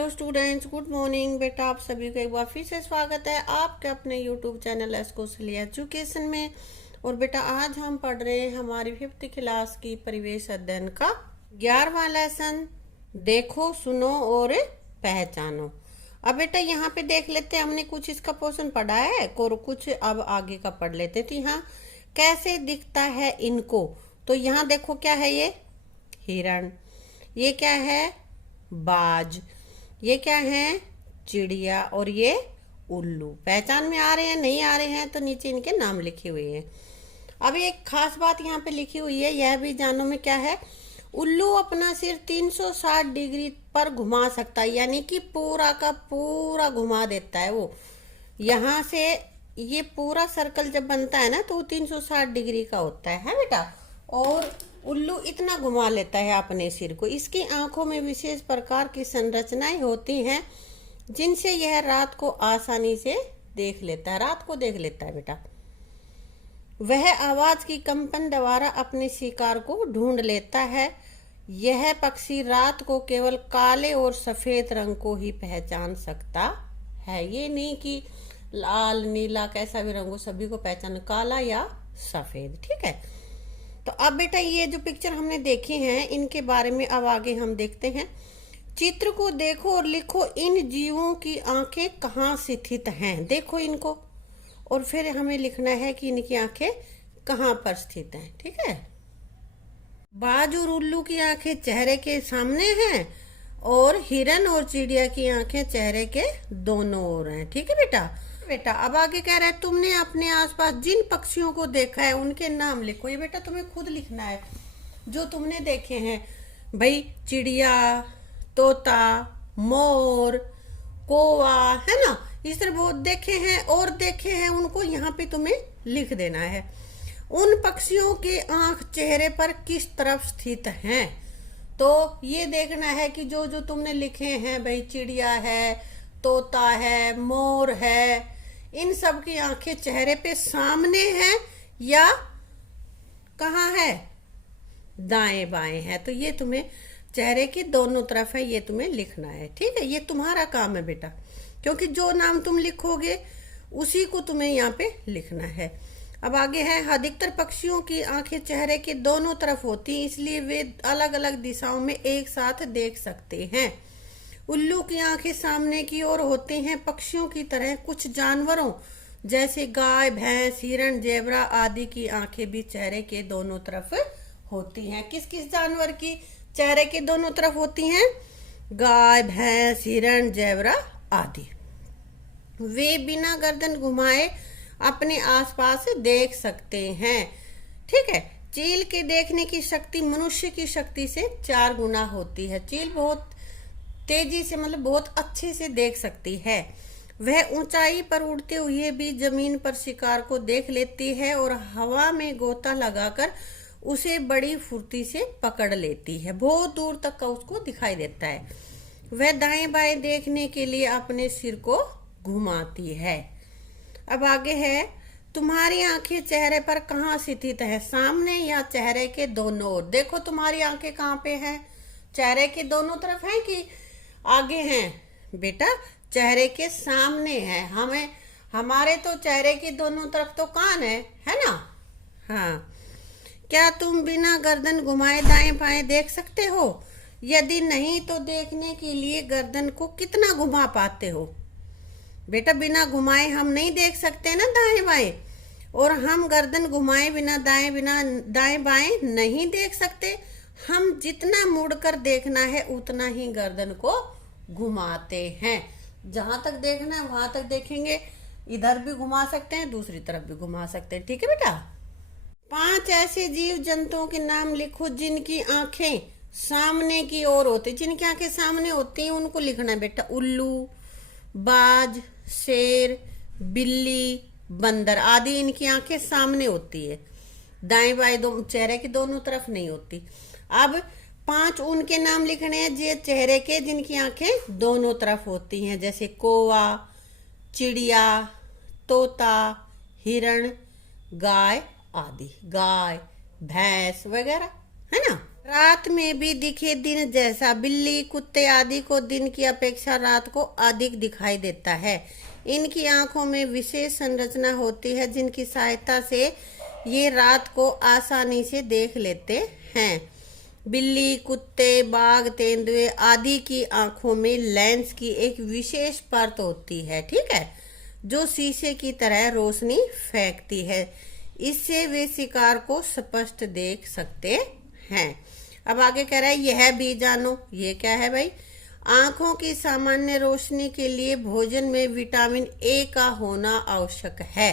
Hello students, good morning. बेटा आप सभी को एक बार फिर से स्वागत है आपके अपने यूट्यूब चैनल एस्कोसली एजुकेशन में। और बेटा आज हम पढ़ रहे हैं हमारी 5th क्लास की परिवेश अध्ययन का 11वां लेसन, देखो सुनो और पहचानो। अब बेटा यहाँ पे देख लेते हैं, हमने कुछ इसका पोर्शन पढ़ा है और कुछ अब आगे का पढ़ लेते थे। यहाँ कैसे दिखता है इनको, तो यहाँ देखो क्या है, ये हिरण, ये क्या है बाज, ये क्या है चिड़िया और ये उल्लू। पहचान में आ रहे हैं, नहीं आ रहे हैं तो नीचे इनके नाम लिखे हुए हैं। अब एक खास बात यहाँ पे लिखी हुई है, यह भी जानो में क्या है। उल्लू अपना सिर 360 डिग्री पर घुमा सकता है, यानी कि पूरा का पूरा घुमा देता है। वो यहाँ से ये पूरा सर्कल जब बनता है ना तो वो 360 डिग्री का होता है बेटा। और उल्लू इतना घुमा लेता है अपने सिर को। इसकी आंखों में विशेष प्रकार की संरचनाएं होती हैं जिनसे यह रात को आसानी से देख लेता है, रात को देख लेता है बेटा। वह आवाज की कंपन द्वारा अपने शिकार को ढूंढ लेता है। यह पक्षी रात को केवल काले और सफेद रंग को ही पहचान सकता है। ये नहीं कि लाल नीला कैसा भी रंग हो, सभी को पहचान, काला या सफेद, ठीक है। तो अब बेटा ये जो पिक्चर हमने देखी हैं इनके बारे में अब आगे हम देखते हैं। चित्र को देखो और लिखो, इन जीवों की आंखें कहाँ स्थित हैं। देखो इनको और फिर हमें लिखना है कि इनकी आंखें कहाँ पर स्थित हैं, ठीक है। बाज और उल्लू की आंखें चेहरे के सामने हैं और हिरन और चिड़िया की आंखें चेहरे के दोनों ओर हैं, ठीक है बेटा। अब आगे कह रहा है तुमने अपने आसपास जिन पक्षियों को देखा है उनके नाम लिखो। ये बेटा तुम्हें खुद लिखना है जो तुमने देखे हैं भाई, चिड़िया, तोता, मोर, कौवा, है ना, इस तरह बहुत देखे हैं और देखे हैं उनको यहाँ पे तुम्हें लिख देना है। उन पक्षियों के आंख चेहरे पर किस तरफ स्थित हैं, तो ये देखना है कि जो जो तुमने लिखे हैं भाई, चिड़िया है, तोता है, मोर है, इन सब की आंखें चेहरे पे सामने हैं या कहाँ है, दाएं बाएं है। तो ये तुम्हें चेहरे की दोनों तरफ है, ये तुम्हें लिखना है, ठीक है। ये तुम्हारा काम है बेटा, क्योंकि जो नाम तुम लिखोगे उसी को तुम्हें यहाँ पे लिखना है। अब आगे है, अधिकतर पक्षियों की आंखें चेहरे के दोनों तरफ होती हैं, इसलिए वे अलग अलग दिशाओं में एक साथ देख सकते हैं। उल्लू की आंखें सामने की ओर होती हैं। पक्षियों की तरह कुछ जानवरों जैसे गाय, भैंस, हिरण, जेबरा आदि की आंखें भी चेहरे के दोनों तरफ होती हैं। किस किस जानवर की चेहरे के दोनों तरफ होती हैं? गाय, भैंस, हिरण, जेबरा आदि। वे बिना गर्दन घुमाए अपने आसपास देख सकते हैं, ठीक है। चील के देखने की शक्ति मनुष्य की शक्ति से 4 गुना होती है। चील बहुत तेजी से, मतलब बहुत अच्छे से देख सकती है। वह ऊंचाई पर उड़ते हुए भी जमीन पर शिकार को देख लेती है और हवा में गोता लगाकर उसे बड़ी फुर्ती से पकड़ लेती है। बहुत दूर तक का उसको दिखाई देता है। वह दाएं बाएं देखने के लिए अपने सिर को घुमाती है। अब आगे है, तुम्हारी आंखें चेहरे पर कहाँ स्थित है, सामने या चेहरे के दोनों ओर। देखो तुम्हारी आंखें कहाँ पे है, चेहरे के दोनों तरफ है कि आगे हैं बेटा, चेहरे के सामने है। हमारे तो चेहरे के दोनों तरफ तो कान है ना। हाँ, क्या तुम बिना गर्दन घुमाए दाएं बाएं देख सकते हो? यदि नहीं तो देखने के लिए गर्दन को कितना घुमा पाते हो? बेटा बिना घुमाए हम नहीं देख सकते ना दाएं बाएं, और हम गर्दन घुमाए बिना दाएं बाएं नहीं देख सकते। हम जितना मुड़कर देखना है उतना ही गर्दन को घुमाते हैं। जहां तक देखना है वहां तक देखेंगे, इधर भी घुमा सकते हैं, दूसरी तरफ भी घुमा सकते हैं, ठीक है बेटा। 5 ऐसे जीव जंतुओं के नाम लिखो जिनकी आंखें सामने की ओर होती, जिनकी आंखें सामने होती हैं उनको लिखना है बेटा। उल्लू, बाज, शेर, बिल्ली, बंदर आदि, इनकी आंखें सामने होती है, दाएं बाएं चेहरे की दोनों तरफ नहीं होती। अब 5 उनके नाम लिखने हैं जो चेहरे के जिनकी आंखें दोनों तरफ होती हैं, जैसे कौवा, चिड़िया, तोता, हिरण, गाय आदि, गाय, भैंस वगैरह, है ना। रात में भी दिखे दिन जैसा। बिल्ली, कुत्ते आदि को दिन की अपेक्षा रात को अधिक दिखाई देता है। इनकी आंखों में विशेष संरचना होती है जिनकी सहायता से ये रात को आसानी से देख लेते हैं। बिल्ली, कुत्ते, बाघ, तेंदुए आदि की आंखों में लेंस की एक विशेष परत होती है, ठीक है, जो शीशे की तरह रोशनी फेंकती है। इससे वे शिकार को स्पष्ट देख सकते हैं। अब आगे कह रहा है यह भी जानो। ये क्या है भाई? आंखों की सामान्य रोशनी के लिए भोजन में विटामिन ए का होना आवश्यक है,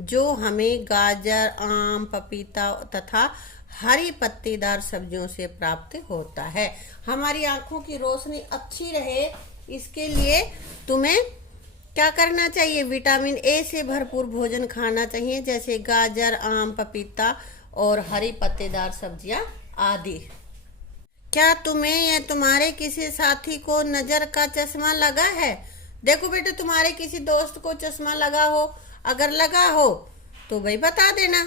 जो हमें गाजर, आम, पपीता तथा हरी पत्तीदार सब्जियों से प्राप्त होता है। हमारी आंखों की रोशनी अच्छी रहे, इसके लिए तुम्हें क्या करना चाहिए? विटामिन ए से भरपूर भोजन खाना चाहिए, जैसे गाजर, आम, पपीता और हरी पत्तेदार सब्जियां आदि। क्या तुम्हें या तुम्हारे किसी साथी को नजर का चश्मा लगा है? देखो बेटे, तुम्हारे किसी दोस्त को चश्मा लगा हो, अगर लगा हो तो भाई बता देना।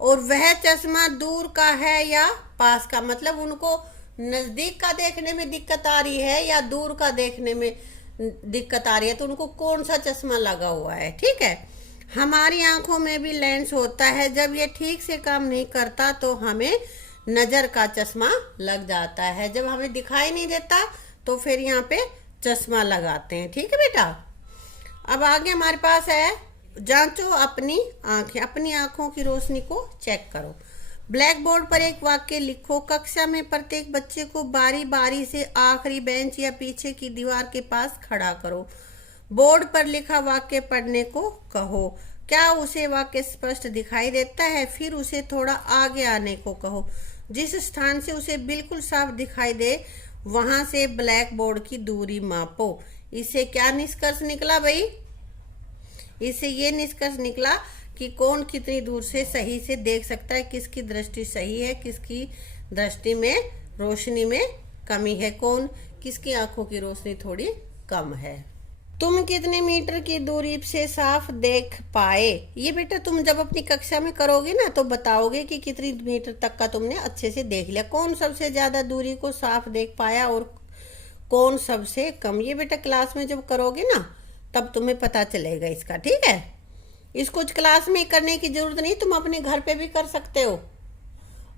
और वह चश्मा दूर का है या पास का, मतलब उनको नजदीक का देखने में दिक्कत आ रही है या दूर का देखने में दिक्कत आ रही है, तो उनको कौन सा चश्मा लगा हुआ है, ठीक है। हमारी आंखों में भी लेंस होता है, जब ये ठीक से काम नहीं करता तो हमें नजर का चश्मा लग जाता है। जब हमें दिखाई नहीं देता तो फिर यहाँ पे चश्मा लगाते हैं, ठीक है बेटा। अब आगे हमारे पास है जांचो अपनी आंखें। अपनी आंखों की रोशनी को चेक करो। ब्लैक बोर्ड पर एक वाक्य लिखो। कक्षा में प्रत्येक बच्चे को बारी बारी से आखिरी बेंच या पीछे की दीवार के पास खड़ा करो। बोर्ड पर लिखा वाक्य पढ़ने को कहो। क्या उसे वाक्य स्पष्ट दिखाई देता है? फिर उसे थोड़ा आगे आने को कहो। जिस स्थान से उसे बिल्कुल साफ दिखाई दे वहां से ब्लैक बोर्ड की दूरी मापो। इससे क्या निष्कर्ष निकला भाई? इससे ये निष्कर्ष निकला कि कौन कितनी दूर से सही से देख सकता है, किसकी दृष्टि सही है, किसकी दृष्टि में रोशनी में कमी है, कौन किसकी आंखों की रोशनी थोड़ी कम है। तुम कितने मीटर की दूरी से साफ देख पाए? ये बेटा तुम जब अपनी कक्षा में करोगे ना तो बताओगे कि कितनी मीटर तक का तुमने अच्छे से देख लिया, कौन सबसे ज्यादा दूरी को साफ देख पाया और कौन सबसे कम। ये बेटा क्लास में जब करोगे ना तब तुम्हें पता चलेगा इसका, ठीक है। इसको क्लास में करने की जरूरत नहीं, तुम अपने घर पे भी कर सकते हो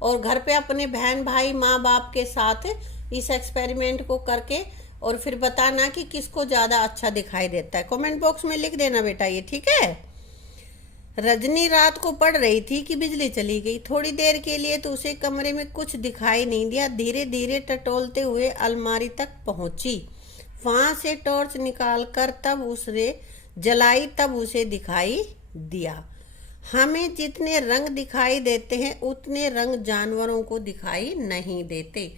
और घर पे अपने बहन भाई माँ बाप के साथ इस एक्सपेरिमेंट को करके और फिर बताना कि किसको ज़्यादा अच्छा दिखाई देता है। कमेंट बॉक्स में लिख देना बेटा ये, ठीक है। रजनी रात को पढ़ रही थी कि बिजली चली गई। थोड़ी देर के लिए तो उसे कमरे में कुछ दिखाई नहीं दिया। धीरे धीरे टटोलते हुए अलमारी तक पहुंची। वहां से टॉर्च निकालकर तब उसने जलाई, तब उसे दिखाई दिया। हमें जितने रंग दिखाई देते हैं उतने रंग जानवरों को दिखाई नहीं देते।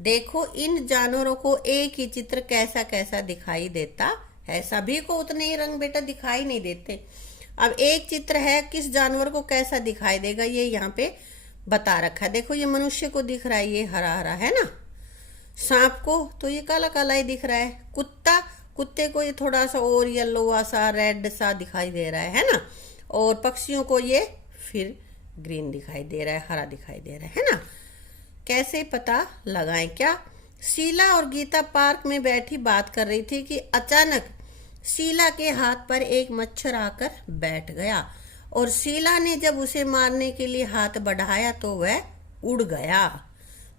देखो इन जानवरों को एक ही चित्र कैसा कैसा दिखाई देता है। सभी को उतने ही रंग बेटा दिखाई नहीं देते। अब एक चित्र है, किस जानवर को कैसा दिखाई देगा ये यहाँ पे बता रखा है। देखो ये मनुष्य को दिख रहा है, ये हरा हरा है ना। सांप को तो ये काला काला ही दिख रहा है। कुत्ते को ये थोड़ा सा और येलो सा रेड सा दिखाई दे रहा है ना। और पक्षियों को ये फिर ग्रीन दिखाई दे रहा है, हरा दिखाई दे रहा है ना। कैसे पता लगाएं? क्या शीला और गीता पार्क में बैठी बात कर रही थी कि अचानक शीला के हाथ पर एक मच्छर आकर बैठ गया और शीला ने जब उसे मारने के लिए हाथ बढ़ाया तो वह उड़ गया।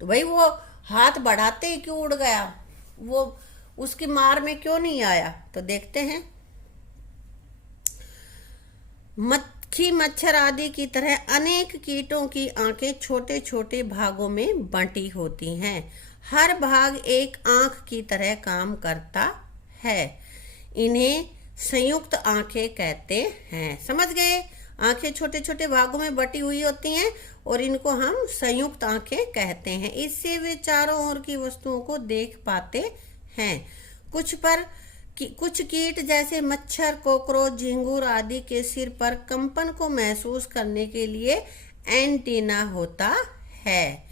तो भाई वो हाथ बढ़ाते ही क्यों उड़ गया? वो उसकी मार में क्यों नहीं आया? तो देखते हैं। मक्खी, मच्छर आदि की तरह अनेक कीटों की आंखें छोटे छोटे भागों में बंटी होती हैं। हर भाग एक आंख की तरह काम करता है। इन्हें संयुक्त आंखें कहते हैं। समझ गए? आंखें छोटे छोटे भागों में बटी हुई होती हैं और इनको हम संयुक्त आंखें कहते हैं। इससे वे चारों ओर की वस्तुओं को देख पाते हैं। कुछ कीट जैसे मच्छर, कॉकरोच, झिंगुर आदि के सिर पर कंपन को महसूस करने के लिए एंटीना होता है।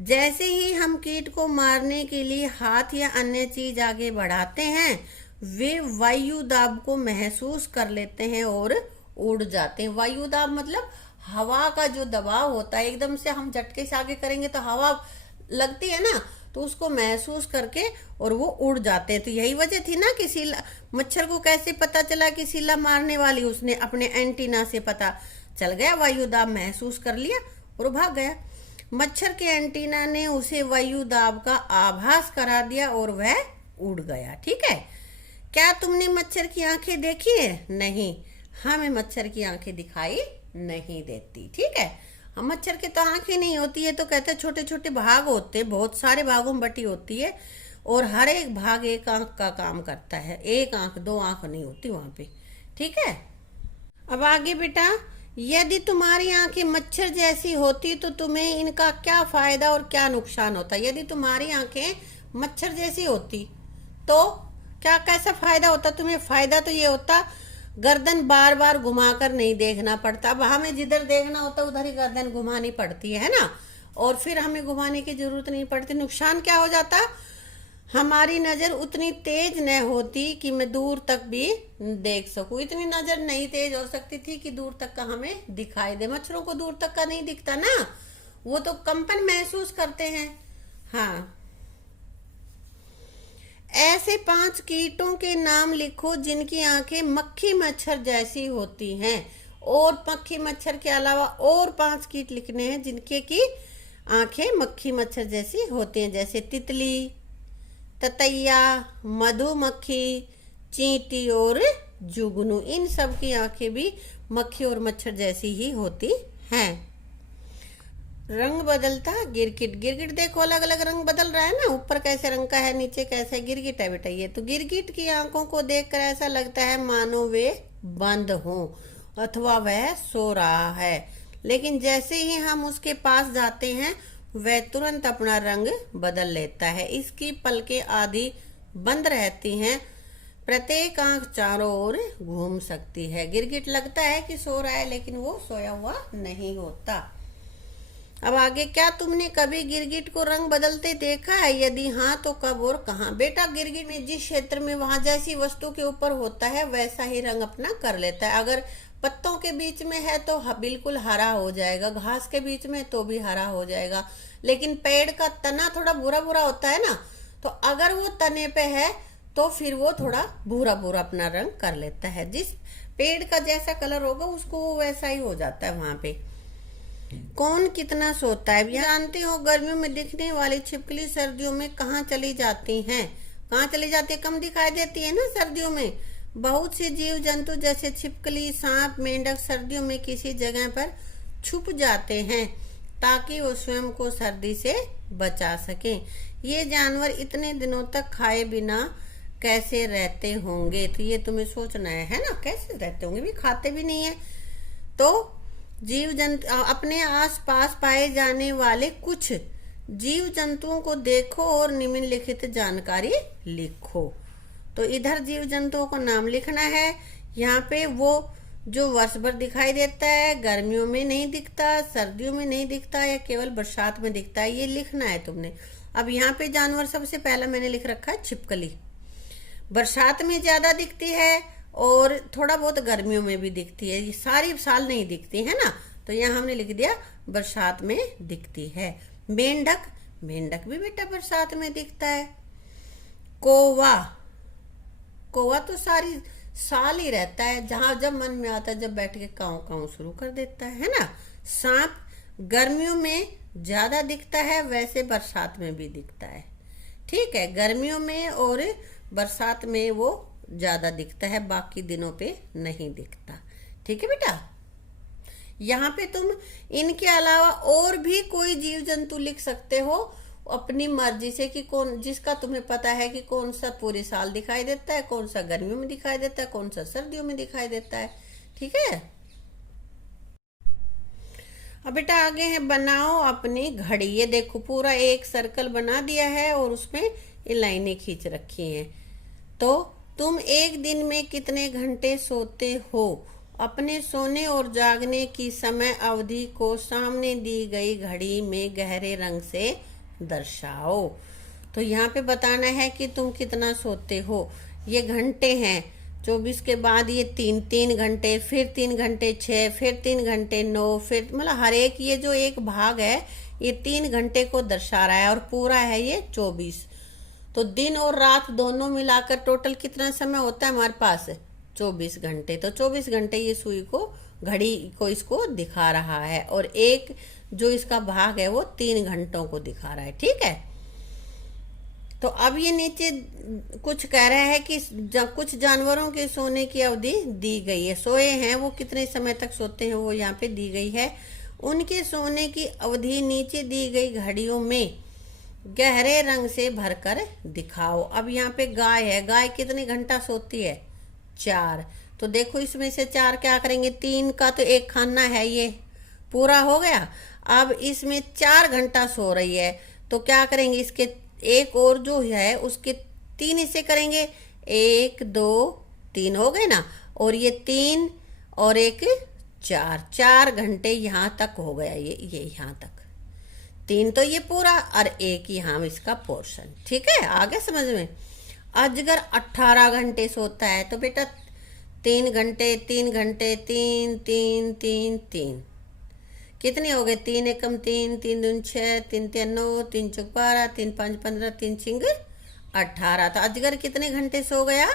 जैसे ही हम कीट को मारने के लिए हाथ या अन्य चीज आगे बढ़ाते हैं वे वायु दाब को महसूस कर लेते हैं और उड़ जाते हैं। वायु दाब मतलब हवा का जो दबाव होता है, एकदम से हम झटके से आगे करेंगे तो हवा लगती है ना, तो उसको महसूस करके और वो उड़ जाते हैं। तो यही वजह थी ना कि शीला, मच्छर को कैसे पता चला कि शीला मारने वाली, उसने अपने एंटीना से पता चल गया, वायु दाब महसूस कर लिया और भाग गया। मच्छर के एंटीना ने उसे वायु दाब का आभास करा दिया और वह उड़ गया। ठीक है। क्या तुमने मच्छर की आंखें देखी है? नहीं, हमें मच्छर की आंखें दिखाई नहीं देती। ठीक है। हम मच्छर के तो आंखें नहीं होती है, तो कहते हैं छोटे छोटे भाग होते हैं, बहुत सारे भागों में बटी होती है और हर एक भाग एक आंख का काम करता है, एक आंख दो आंख नहीं होती वहां पे। ठीक है। अब आगे बेटा, यदि तुम्हारी आंखें मच्छर जैसी होती तो तुम्हें इनका क्या फायदा और क्या नुकसान होता? यदि तुम्हारी आंखें मच्छर जैसी होती तो क्या कैसा फायदा होता तुम्हें? फायदा तो ये होता, गर्दन बार बार घुमाकर नहीं देखना पड़ता। अब हमें जिधर देखना होता उधर ही गर्दन घुमानी पड़ती है ना, और फिर हमें घुमाने की जरूरत नहीं पड़ती। नुकसान क्या हो जाता? हमारी नजर उतनी तेज न होती कि मैं दूर तक भी देख सकूं। इतनी नजर नहीं तेज हो सकती थी कि दूर तक का हमें दिखाई दे। मच्छरों को दूर तक का नहीं दिखता ना, वो तो कंपन महसूस करते हैं। हाँ, ऐसे 5 कीटों के नाम लिखो जिनकी आंखें मक्खी मच्छर जैसी होती हैं। और मक्खी मच्छर के अलावा और 5 कीट लिखने हैं जिनके की आंखें मक्खी मच्छर जैसी होती हैं, जैसे तितली, ततैया, मधुमक्खी, चींटी और जुगनू। इन सब की आंखें भी मक्खी और मच्छर जैसी ही होती हैं। रंग बदलता गिरगिट। गिरगिट देखो अलग अलग रंग बदल रहा है ना, ऊपर कैसे रंग का है, नीचे कैसा है, गिरगिट है बेटा ये। तो गिरगिट की आंखों को देखकर ऐसा लगता है मानो वे बंद हों अथवा वह सो रहा है, लेकिन जैसे ही हम उसके पास जाते हैं वह तुरंत अपना रंग बदल लेता है। इसकी पलकें आधी बंद रहती हैं, प्रत्येक आंख चारों ओर घूम सकती है। गिरगिट लगता है कि सो रहा है लेकिन वो सोया हुआ नहीं होता। अब आगे, क्या तुमने कभी गिरगिट को रंग बदलते देखा है? यदि हाँ तो कब और कहाँ? बेटा गिरगिट में जिस क्षेत्र में वहां जैसी वस्तु के ऊपर होता है वैसा ही रंग अपना कर लेता है। अगर पत्तों के बीच में है तो बिल्कुल हरा हो जाएगा, घास के बीच में तो भी हरा हो जाएगा, लेकिन पेड़ का तना थोड़ा भूरा भूरा होता है ना, तो अगर वो तने पे है तो फिर वो थोड़ा भूरा भूरा अपना रंग कर लेता है। जिस पेड़ का जैसा कलर होगा उसको वो वैसा ही हो जाता है वहां पे। कौन कितना सोता है? जानते हो गर्मियों में दिखने वाली छिपकली सर्दियों में कहाँ चली जाती हैं? कहाँ चली जाती है? कम दिखाई देती है ना सर्दियों में। बहुत से जीव जंतु जैसे छिपकली, सांप, मेंढक सर्दियों में किसी जगह पर छुप जाते हैं ताकि वो स्वयं को सर्दी से बचा सकें। ये जानवर इतने दिनों तक खाए बिना कैसे रहते होंगे? तो ये तुम्हें सोचना है ना, कैसे रहते होंगे? भी खाते भी नहीं है। तो जीव जंतु, अपने आसपास पाए जाने वाले कुछ जीव जंतुओं को देखो और निम्नलिखित जानकारी लिखो। तो इधर जीव जंतुओं को नाम लिखना है। यहाँ पे वो जो वर्ष भर दिखाई देता है, गर्मियों में नहीं दिखता, सर्दियों में नहीं दिखता या केवल बरसात में दिखता है, ये लिखना है तुमने। अब यहाँ पे जानवर सबसे पहला मैंने लिख रखा है छिपकली। बरसात में ज्यादा दिखती है और थोड़ा बहुत गर्मियों में भी दिखती है, ये सारी साल नहीं दिखती है ना, तो यहाँ हमने लिख दिया बरसात में दिखती है। मेंढक, मेंढक भी बेटा बरसात में दिखता है। कौवा, कौवा तो सारी साल ही रहता है, जहां जब मन में आता है जब बैठ के काऊ काऊ शुरू कर देता है ना। सांप गर्मियों में ज्यादा दिखता है, वैसे बरसात में भी दिखता है। ठीक है, गर्मियों में और बरसात में वो ज्यादा दिखता है, बाकी दिनों पे नहीं दिखता। ठीक है बेटा, यहाँ पे तुम इनके अलावा और भी कोई जीव जंतु लिख सकते हो अपनी मर्जी से कि कौन, जिसका तुम्हें पता है कि कौन सा पूरे साल दिखाई देता है, कौन सा गर्मियों में दिखाई देता है, कौन सा सर्दियों में दिखाई देता है। ठीक है। अब बेटा आगे है, बनाओ अपनी घड़ी। ये देखो पूरा एक सर्कल बना दिया है और उसमें ये लाइनें खींच रखी हैं। तो तुम एक दिन में कितने घंटे सोते हो? अपने सोने और जागने की समय अवधि को सामने दी गई घड़ी में गहरे रंग से दर्शाओ। तो यहाँ पे बताना है कि तुम कितना सोते हो। ये घंटे हैं, 24 के बाद ये 3 घंटे, फिर 3 घंटे 6, फिर 3 घंटे 9, फिर मतलब हर एक ये जो एक भाग है ये 3 घंटे को दर्शा रहा है और पूरा है ये 24। तो दिन और रात दोनों मिलाकर टोटल कितना समय होता है हमारे पास? 24 घंटे। तो 24 घंटे ये सुई को, घड़ी को इसको दिखा रहा है, और एक जो इसका भाग है वो 3 घंटों को दिखा रहा है। ठीक है। तो अब ये नीचे कुछ कह रहा है कि कुछ जानवरों के सोने की अवधि दी गई है। सोए हैं वो कितने समय तक सोते हैं वो यहाँ पे दी गई है। उनके सोने की अवधि नीचे दी गई घड़ियों में गहरे रंग से भरकर दिखाओ। अब यहाँ पे गाय है, गाय कितने घंटा सोती है? 4। तो देखो इसमें से 4 क्या करेंगे, 3 का तो एक खाना है, ये पूरा हो गया। अब इसमें 4 घंटा सो रही है, तो क्या करेंगे, इसके एक और जो है उसके 3 हिस्से करेंगे। 1 2 3 हो गए ना, और ये 3 और 1 4 घंटे यहाँ तक हो गया। ये यहाँ तक 3 तो ये पूरा और 1 यहाँ इसका पोर्शन। ठीक है, आगे समझ में। अजगर 18 घंटे सोता है, तो बेटा 3 घंटे 3 घंटे 3 3 3 3 कितने हो गए? 3 एकम 3 3 दून 6 3 3 9 3 चौक 12 3 5 15 3 छिंग 18। तो अजगर कितने घंटे सो गया?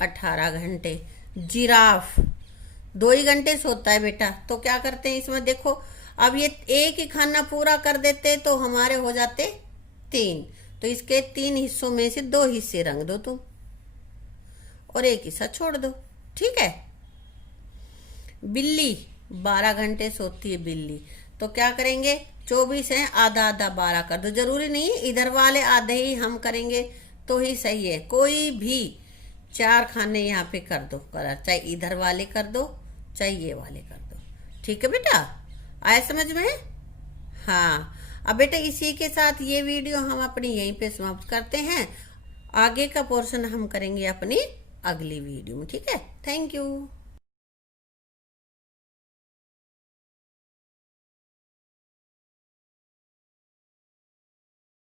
18 घंटे। जिराफ 2 ही घंटे सोता है बेटा। तो क्या करते हैं इसमें, देखो अब ये एक ही खाना पूरा कर देते तो हमारे हो जाते 3। तो इसके 3 हिस्सों में से 2 हिस्से रंग दो तुम और 1 हिस्सा छोड़ दो। ठीक है। बिल्ली 12 घंटे सोती है बिल्ली, तो क्या करेंगे, 24 है, आधा आधा 12 कर दो। जरूरी नहीं इधर वाले आधे ही हम करेंगे तो ही सही है, कोई भी 4 खाने यहाँ पे कर दो, चाहे इधर वाले कर दो चाहे ये वाले कर दो। ठीक है बेटा, आया समझ में? हाँ। अब बेटा इसी के साथ ये वीडियो हम अपनी यहीं पे समाप्त करते हैं। आगे का पोर्शन हम करेंगे अपनी अगली वीडियो में। ठीक है, थैंक यू।